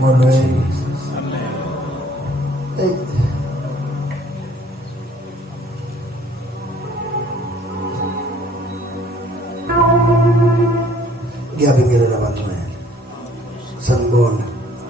molweni. Hey. Ngiyabingelela abantwana. Sanibona.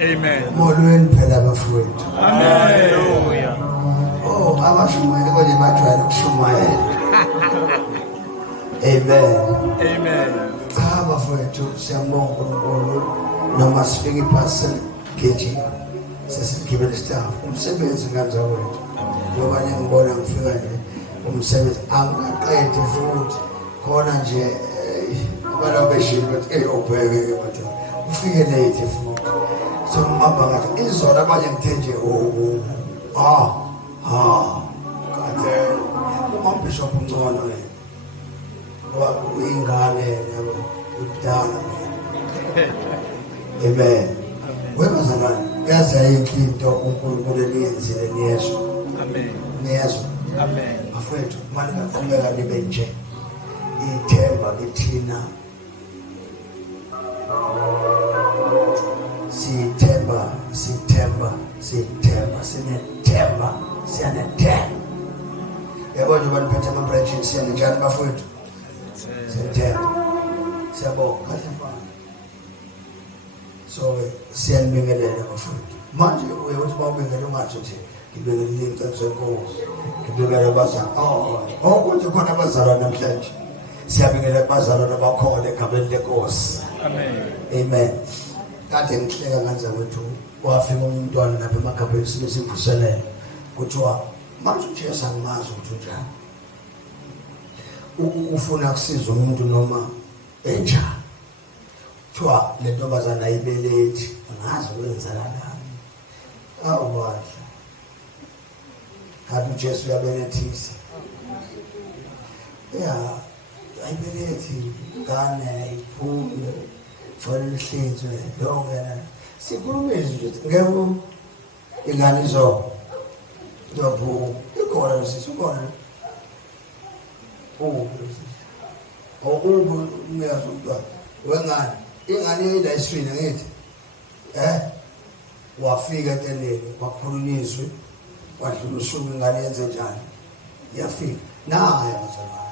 Amen. Molweni phela bafowethu. Hallelujah. Oh, abashumayeli konje bajwayele ukushumayela. Amen. Amen. Cha bafowethu siyambonga uNkulunkulu noma sifike ipasel gate sesigibele staff umsebenzi kanjalo wethu. Ngoba ngibona ngifika nje umsebenzi angaqedi futhi khona nje balabeshilo obheke bathi ufike late futhi. So mama ngathi izona abanye ngithe nje kade uMbishop uNcono ingane yabo ukudala. Amen. Wemazalwane yazi ayinto uNkulunkulu eliyenzile niyezwa. Amen. Niyezwa. Amen. Bafowethu manje ngaqhubeka nibe nje ithemba kithina. Sithemba siyanethemba. Yabo nje baniphethe ama-branches siyanjani bafowethu? Sithemba. Siyabonga kahle mfana. So siyanibingelela bafowethu. Manje uyothi bawubingelela ungathi nje ngibingelela imicebo yenkosi. Ngibingelela abazali. Konje khona abazalwane namhlanje. Siyabingelela abazalwane abakhona egameni lenkosi. Amen. Amen. Kade ngihleka kanjani wethu wafika umntwana lapha emagabheni simvuselele kuthiwa manje uJesu angimazi ukuthi unjani. Ufuna kusiza umuntu noma enjani. Kuthiwa le ntombazana ayibelethi angazi ukwenzakalani. Awubadla. Kanti uJesu uyabelethisa. Ayibelethi ngane ayiphumi. Fanele ihlinzwe lokho sikhulume nje ngeke ingane izo yabo ikhona lesisi ukhona uyazi umntwana wengane ingane eyidayiswini ngithi wafika enteneni kwakhulunyiswe kwadlula usuku ingane yenze njani yafika naye bazalwane.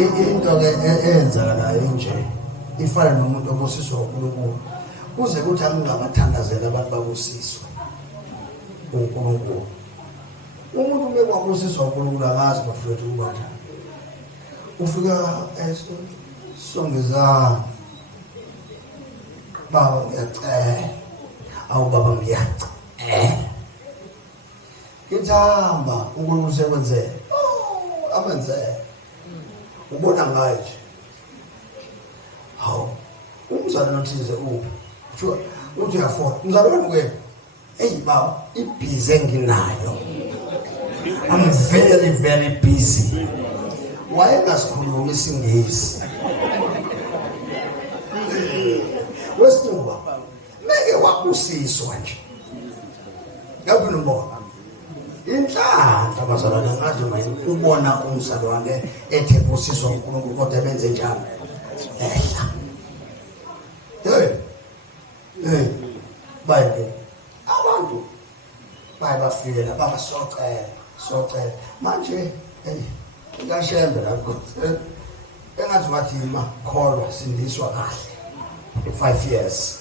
Into eyenzakalayo nje ifana nomuntu obusiswa uNkulunkulu kuze kuthi angingabathandazela abantu babusiswe uNkulunkulu. Umuntu bekwabusiswa uNkulunkulu akazi bafethu ubani. Ufika esongeza baba ngiyacela awubaba ngiyacela ngithamba uNkulunkulu sekwenzele amenzele ubona ngayo nje. Hawu umzali nothize kuthiwa uthi uyafona umzalwane kwenu baba ibhizi enginayo I'm very very busy. Wayengasikhuluma isingisi wesithuba meke wabusiswa nje ngabe nombona inhlanhla abazalwane ngathi manje ubona umzalwane ethe busiswa uNkulunkulu kodwa benze njalo baye abantu baye bafikela babasocela manje ngashembe lapho engathi wathi makholwa sindiswa kahle 5 years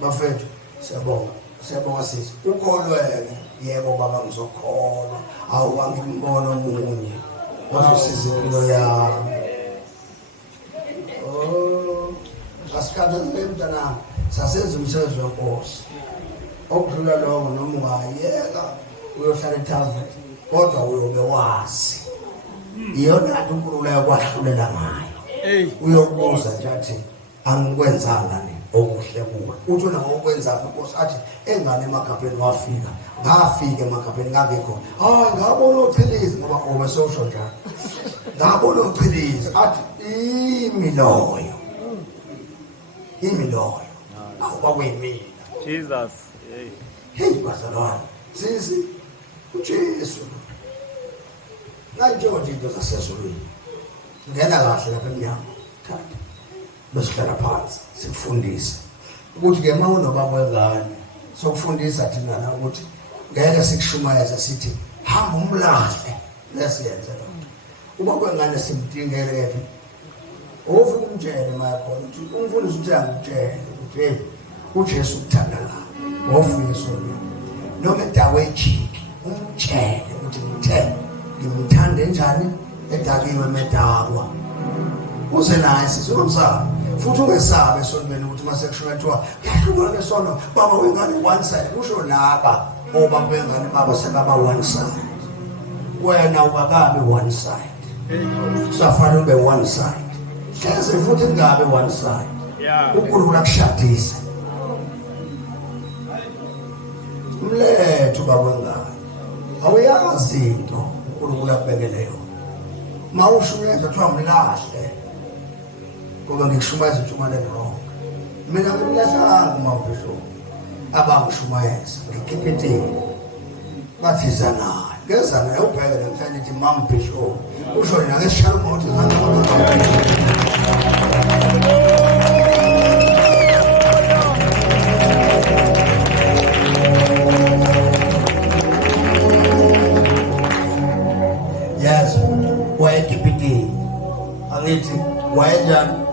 bafethu siyabonga sisi ukholweke yebo baba ngizokholwa awangibona omunye ozosiza impilo yami. Asikade mntana sasenza umsebenzi wenkosi okudlula lokho noma ungayeka uyohlala ethaveni kodwa uyobe wazi iyona nto uNkulunkulu yakwahlulela ngayo uyokubuza nje athi angikwenzanga ni okuhle kuwe uthi wena ngokwenza inkosi athi engane emagabheni ngafika emagabheni ngakekho ngabona uChiliza ngoba obesosho njalo ngabona uChiliza athi imiloyo awukwakuyimina Jesus. Hey bazalwane sisi uJesu ngayitshontsha into zasezulwini ngena kahle lapha emnyango thatha besihlala phansi sikufundise ukuthi ke uma unobaba wengane sokufundisa thina la ukuthi ngeke sikushumayeze sithi hamba umlahle lesiyenze lo ubaba wengane simdingele kephi ufike umtshele manje khona ukuthi umfundisi uthi angitshele ukuthi hey uJesu uthanda la wofika sona noma edawe ejiki umtshele ukuthi ngithele ngimthande njani edakiwe medakwa uze naye sizomsaba futhi ungesabe esontweni ukuthi mase kushunywa kuthiwa yahlukana nesono baba wengane one side kusho laba obaba wengane baba sebaba one side wena ubakabe one side safanele ube one side hleze futhi ngabe one side uNkulunkulu akushadise umlethu baba wengane awuyazi into uNkulunkulu akubekele yona mawushunyeza kuthiwa mlahle ngoba ngikushumayeza utshumayela wrong mina ngilahlanga mawubisho abangishumayeza ngikiphethe bathi zana ngeza naye ubheke namhlanje ithi mambisho usho yena ke sishalo moto yes wayekiphethe angithi wayenjani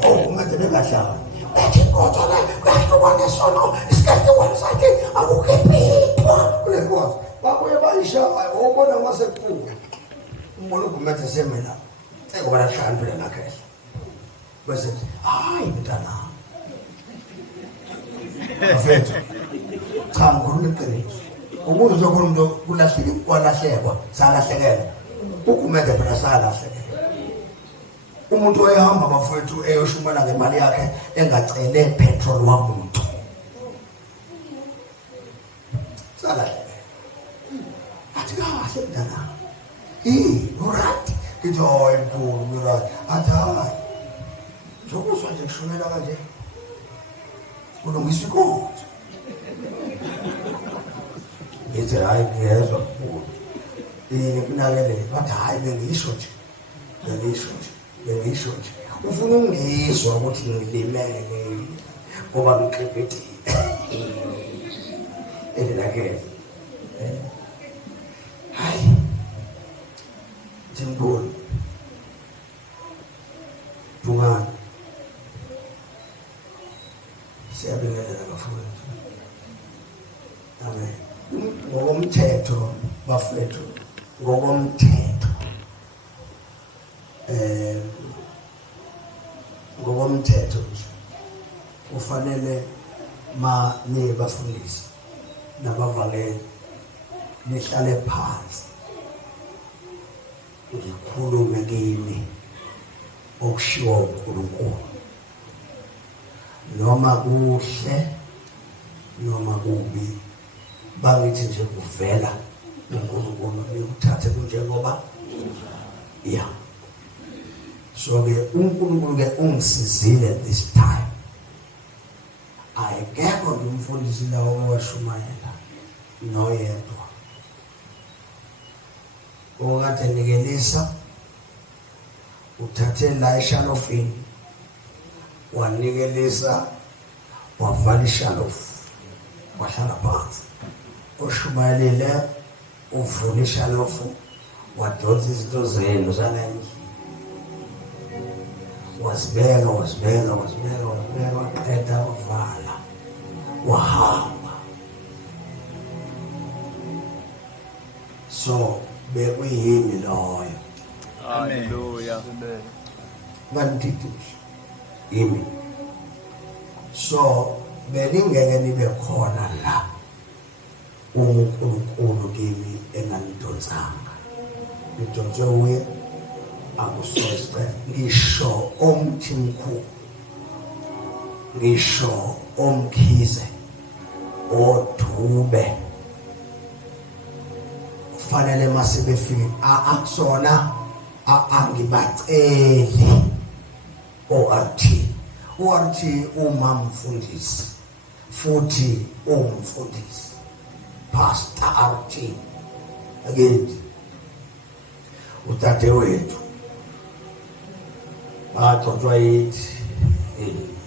kumele bengahlala ethi kodwa kahlukane sono isikhathi wansake akukephithwa kule nkosi babuye bayishaya ubona mase kuphuma umbona ugumethe semela ngoba lahlambile lakhe bese hayi mntana afethu cha ngikhuluma iqiniso ukuze khona umuntu kulahleke kwalahlekwa salahlekela ugumethe phela salahlekela umuntu oyahamba bafowethu eyoshumana ngemali yakhe engacele petrol wamuntu salahle athi kahle mntana right kithi hoy mkhulu right athi hayi zokuzwa nje kushumela kanje ulungisa inkonzo ngithi hayi ngiyezwa mkhulu kunakele bathi hayi bengisho nje ufuna ungizwa ukuthi ngilimele ngoba ngixephethe elakhe hayi Timbul Tungan siyabingelela bafowethu amen ngokomthetho bafowethu ngokomthetho ngokomthetho nje ufanele ma nibafundisi nabavangeli nihlale phansi ngikhulume kini okushiwo uNkulunkulu noma kuhle noma kubi bangithi nje kuvela uNkulunkulu nikuthathe kunjengoba yeah so ke uNkulunkulu ke ungisizile this time ayekho umfundisi lawo owashumayela noyedwa okade nikelisa uthathe la eshalofini wanikelisa wavala ishalofu wahlala phansi oshumayelile uvula ishalofu wadonsa izinto zenu zanendlini wasibeka waqeda wavala wahamba so bekuyimi loyo haleluya bandithi yimi so belingeke nibe khona la uNkulunkulu kimi enganidonsanga ngidonswe uye akusoswe ngisho omthi mkhulu ngisho omkhize oDube fanele masebefike akusona angibaceli ORT uma mfundisi futhi umfundisi Pastor RT again utate wethu agcotshwa yithi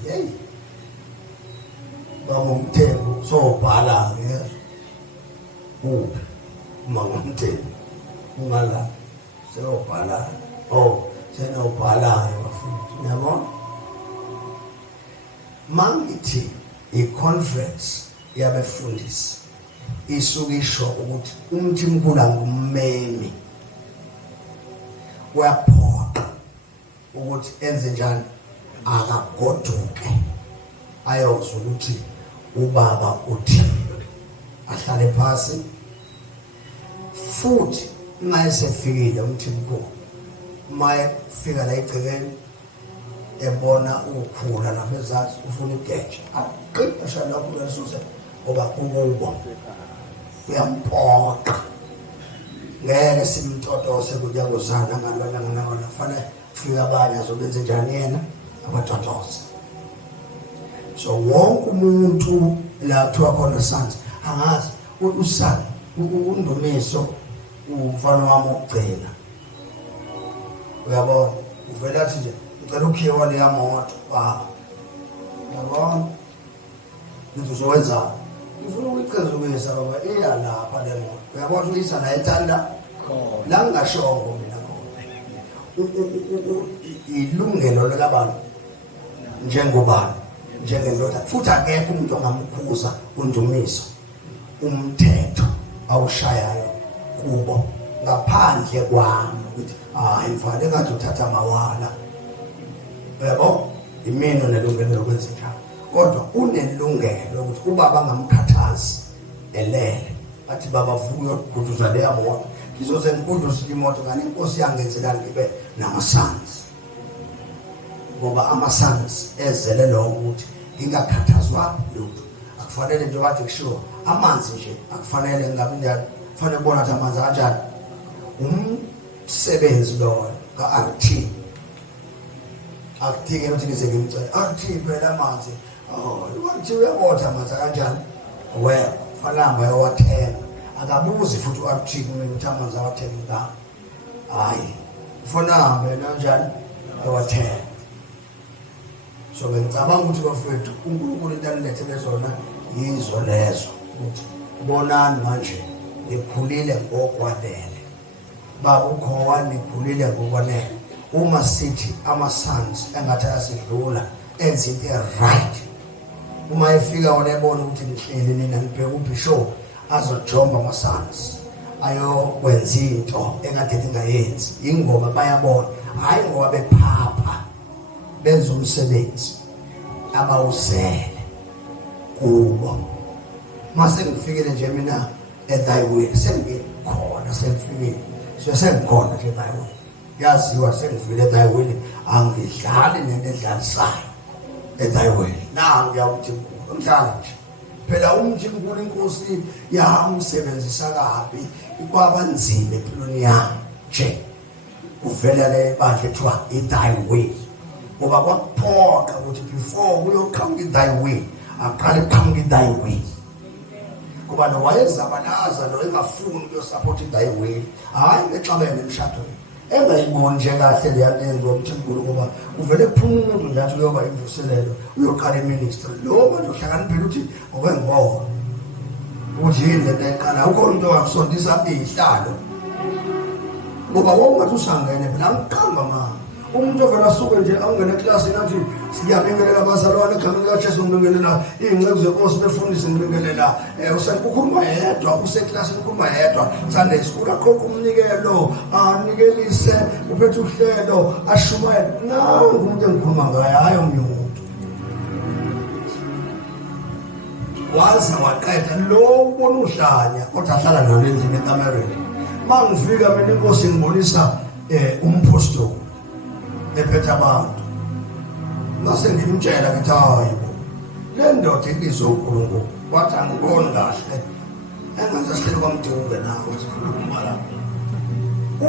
hey bamumthembu sobhala ke uphi mangumthembu ungala sobhala senobhalayo bafundi yabona mangithi i-conference yabefundisi isukisho ukuthi umthimkhulu ngummeli uyaphoqa ukuthi enze njani akagoduke ayozwa ukuthi ubaba uthi ahlale phansi futhi mayesefikile umthimkhulu mayefika la egcekeni ebona ukhula lapha ezantsi ufuna ugeja aqinasha lapho lesuse ngoba kukubo uyamphoqa ngeke simtotose kuya kuzana ngantwana nganaona kufanele kufika abanye azobenza njani yena abatotose. So wonke umuntu la kuthiwa khona sansi angazi usana undumiso umfana wami ukugcina uyabona uvela athi nje ngicela ukhiwa leya moto baba yabona ngizowenza ngifuna ukuyiqhezukisa baba lapha le moto uyabona uyisa la ethanda la ngashongo mina ilungelo likabantu njengobani njengendoda futhi akekho umuntu ongamkhuza undumiso umthetho awushayayo kubo ngaphandle kwami ukuthi imfanele ngathi uthatha amawala yabo imino nelungelo lokwenza njalo kodwa unelungelo ukuthi ubaba angamkhathazi elele athi baba vuka ukuduza leya moto ngizoze ngikuduze imoto ngani inkosi yangenzela ngibe namasons ngoba amasons ezele lo ukuthi ngingakhathazwa lutho akufanele nje wathi kushiwo amanzi nje akufanele ngabe njalo kufanele ubona ukuthi amanzi kanjani umsebenzi lo ka-RT akutike ukuthi ngize ngimcela RT phela amanzi wathi uyabotha amanzi kanjani wena falamba yawathenga akabuzi futhi u-RT kumele ukuthi amanzi awathenga ngani hayi ufuna hambe kanjani awathenga. So ngicabanga ukuthi bafethu uNkulunkulu into anilethele zona yizo lezo ukuthi bonani manje nikhulile ngokwanele baba ukhowa nikhulile ngokwanele uma sithi ama-sons engathi asidlula enza into right uma efika wona ebona ukuthi nihleli nina nibheka ubishop azojomba ama-sons ayokwenza into engade ningayenzi ingoba bayabona hayi ngoba bephapha benza umsebenzi abawusele kubo mase ngifikile nje mina thy will sengikhona sengifikile sengikhona nje thy will yaziwa sengifikile thy will angidlali nento edlalisayo thy will ngiyawuthi umhlala nje phela umthimkhulu inkosi yamsebenzisa kabi ikwabanzima empilweni yami nje uvela le bandla ethiwa thy will ngoba kwakuphoqa ukuthi before kuyoqhamuka thy will aqale kuqhamuka thy will ngoba nowayezabalaza lo engafuni ukuyosapota thy will hayi ngexabene emshadweni engayiboni nje kahle leyanto yomthimkhulu ngoba uvele kuphuma umuntu njathi uyoba imvuselelo uyoqala iministry lo manje uhlakaniphile ukuthi okwengibona ukuthi yini lento eqala ukho umuntu ongakusondisa ihlalo ngoba wonke usangene phela ngiqamba mama umuntu ovela asuke nje angene eklasini athi siyabingelela abazalwane egameni likaJesu ngibingelela iy'ngceku zenkosi befundise ngibingelela ukhuluma yedwa useklasini ukhuluma yedwa Sunday school aqoqa umnikelo anikelise uphethe uhlelo ashumayele nawe umuntu engikhuluma ngayo hayi omnye umuntu waze waqeda lo ubona uhlanya kodwa ahlala nalo endlini ekamereni mangifika mina inkosi ngibonisa umpostoli ephethe abantu nase ngimtshela ngithi hayibo le ndoda ibizwa uNkulunkulu wathi angiboni kahle engenza sihlelo kwamduke nawe sikhuluma la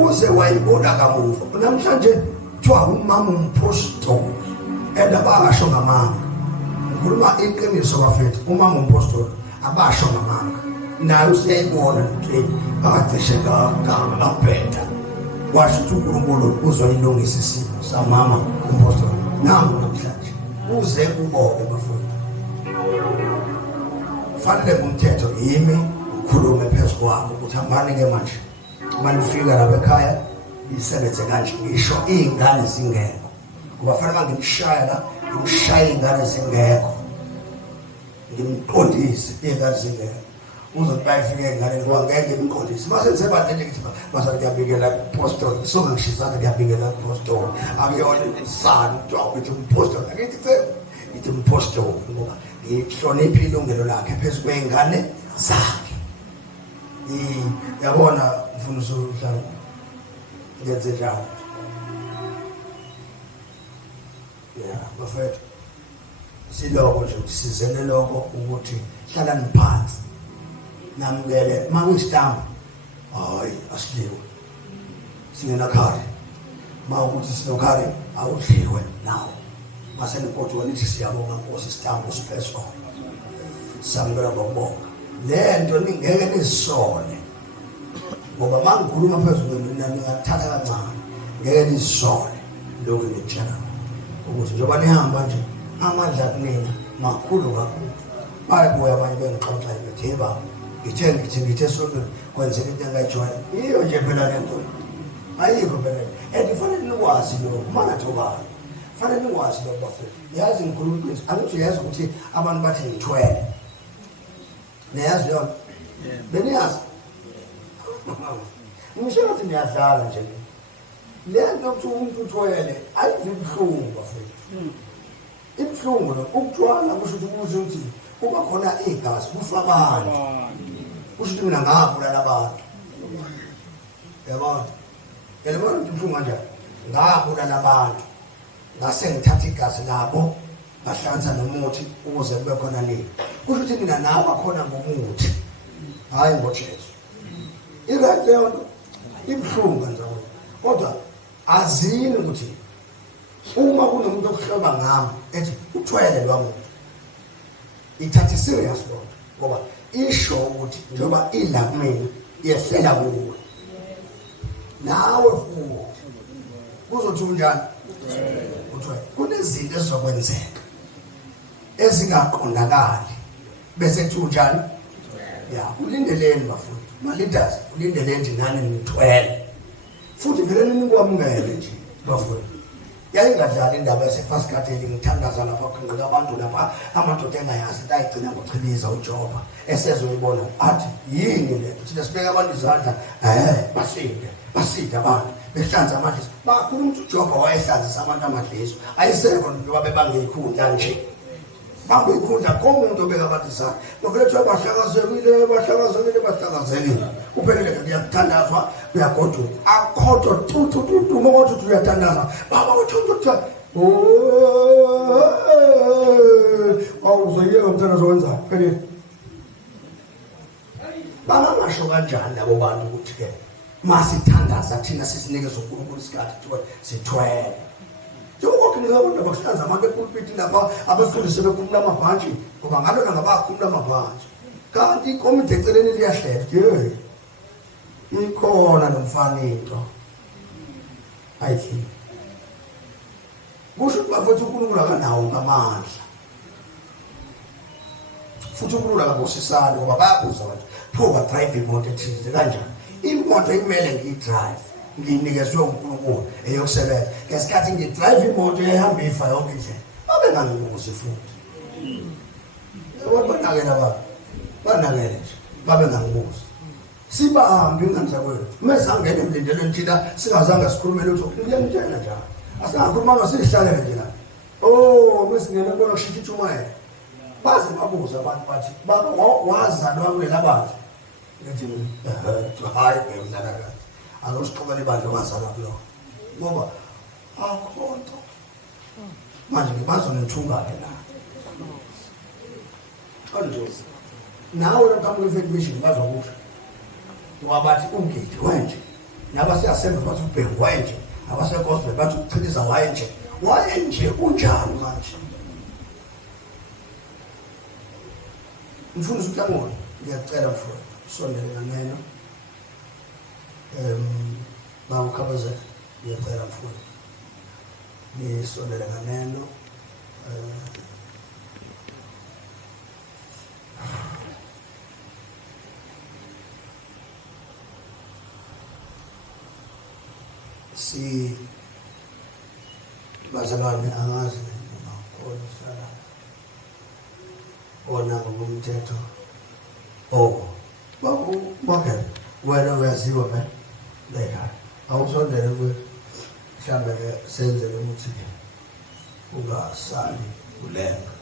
uze wayibona kamuva namhlanje kuthiwa umama umpostoli abasho ngamanga ngikhuluma iqiniso bafethu umama umpostoli abasho ngamanga nayo siyayibona nje akade gama kampeta washo ukuthi uNkulunkulu uzoyilungisa isimo samama umpostoli nangu namhlanje uze kuboke bafuna fanele ngumthetho yimi ukhulume phezu kwakho ukuthi hambani-ke manje uma nifika lapha ekhaya isebenze kanje ngisho iy'ngane zingekho ngoba fanele uma ngimshaya la ngimshaye iy'ngane zingekho ngimqondise iy'ngane zingekho uzothi bayifike ey'nganeni ngoba ngeke ngimqondise masenzebantele ngithi masake kuyabikela kupostoli songangishizana kuyabikela kupostoli akuyona isana kuthiwa ukuthi umpostoli angithi ngithi umpostoli ngoba ngihloniphe ilungelo lakhe phezu kwey'ngane zakhe. Yabona mfundisi uhlala ngenze njalo bafethu siloko nje ukuthi sizele lokho ukuthi hlalani phansi namukele uma kuyisitambu hayi asidliwe singenakhari uma ukuthi sinokhari awudliwe nawo masenipoti wanithi siyabonga nkosi isitambu sipheso samukela ngokubonga le nto ningeke nizisole ngoba uma ngikhuluma phezu kwenu ningathatha kancane ngeke nizisole lokhu ngitshela ukuthi njengoba nihamba nje amandla kunina makhulu kakhulu bayabuya abanye bengixoxa bethi hey baba ngithe sontweni kwenzeka into engayijwayele iyo nje phela le nto ayikho phela and kufanele nikwazi lokho mangathobani kufanele nikwazi lokho bafethu yazi ngikhuluma iqiniso angithi yazi ukuthi abantu bathi ngithwele niyazi leyo beniyazi ngisho ukuthi niyadlala nje le nto ukuthi umuntu uthwele ayivi buhlungu bafethu ibuhlungu ukutshwana kusho ukuthi kuze ukuthi kuba khona igazi kufa abantu kusho ukuthi mina ngabulala abantu yabona ibuhlungu kanjani ngabulala abantu ngase ngithatha igazi labo ngahlanza nomuthi ukuze kube khona nini kusho ukuthi mina nawe akhona ngomuthi hayi ngoJesu irathi leyo nto ibuhlungu kanjalo kodwa azini ukuthi uma kunomuntu okuhloba ngami ethi uthwele lo muntu ithathe serious lo ngoba isho ukuthi njengoba ila kumina iyehlela kuwe nawe futhi kuzothi unjani uthwele kunezinto ezizokwenzeka ezingaqondakali bese kuthi unjani ulindeleni bafundi malidazi ulindeleni nje nani nithwele futhi vele nikwamukele nje bafundi yayingadlali indaba yasefasikateli ngithandaza lapha khonqika abantu lapha amadoda engayazi ayigcina ngoChiliza uJoba esezoyibona athi yini le thina sibeka abantu izandla baside abantu behlanza amadliso bakhuluma ukuthi uJoba wayehlanzisa abantu amadliso ayisekho njengoba bebangeyikhundla nje bangeyikhundla komuntu obeka abantu izandla novele kuthiwa bahlakazekile kuphelele kuyathandazwa kuyagoduka akhodo tutututu mokothi uyathandaza baba uthuthu awuzeyeka umthandazo wenza phelele bangamasho kanjani labo bantu ukuthi ke masithandaza thina sisinikeza uNkulunkulu isikhathi kuthiwa sithwele njengoba abantu abakuhlanza abantu epulpiti lapha abafundisi bekhuluma amabhantshi ngoba ngalona ngabakhuluma amabhantshi kanti ikomiti eceleni liyahlela nje ikhona nomfanelo ayithi kusho ukuthi bafethu uNkulunkulu akanawo ngamandla futhi uNkulunkulu akabusisani ngoba bayabuza abantu pho drive imoto ethize kanjani imoto ekumele ngiyidrive nginikezwe uNkulunkulu eyokusebenza ngesikhathi ngidrive imoto ehamba ifa yonke indlela babengangibuzi futhi banakele nje babengangibuzi sibahambe ingane zakwethu mesangene emlindelweni thina singazange sikhulumele ukuthi ngiyamtshela njalo asingakhulumanga sihlalele nje la mesingena bona kushithi utshumayela baze babuza abantu bathi baba wazalwa kulela bantu ngithi hayi ngiyamdlala kahle akusixoxela ibandla wazalwa kulo ngoba akhonto manje ngibazonithungaphi la kanjesi nawe laphambi kwe-mission bazokusho wabathi ungidi wenje nabaseyasembe bathi ubhengu wayenje abasegospel bathi ukuChiliza wayenje unjani manje mfundisi uhlangone ngiyacela mfowethu usondele nganeno bangikhabaze ngiyacela mfowethu nisondele nganeno si bazalwane angazi noma ona ngomthetho bakhe wena uyaziwa phela leka awusondele mhlambe senzele ukuthi ungasali ulenga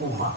uma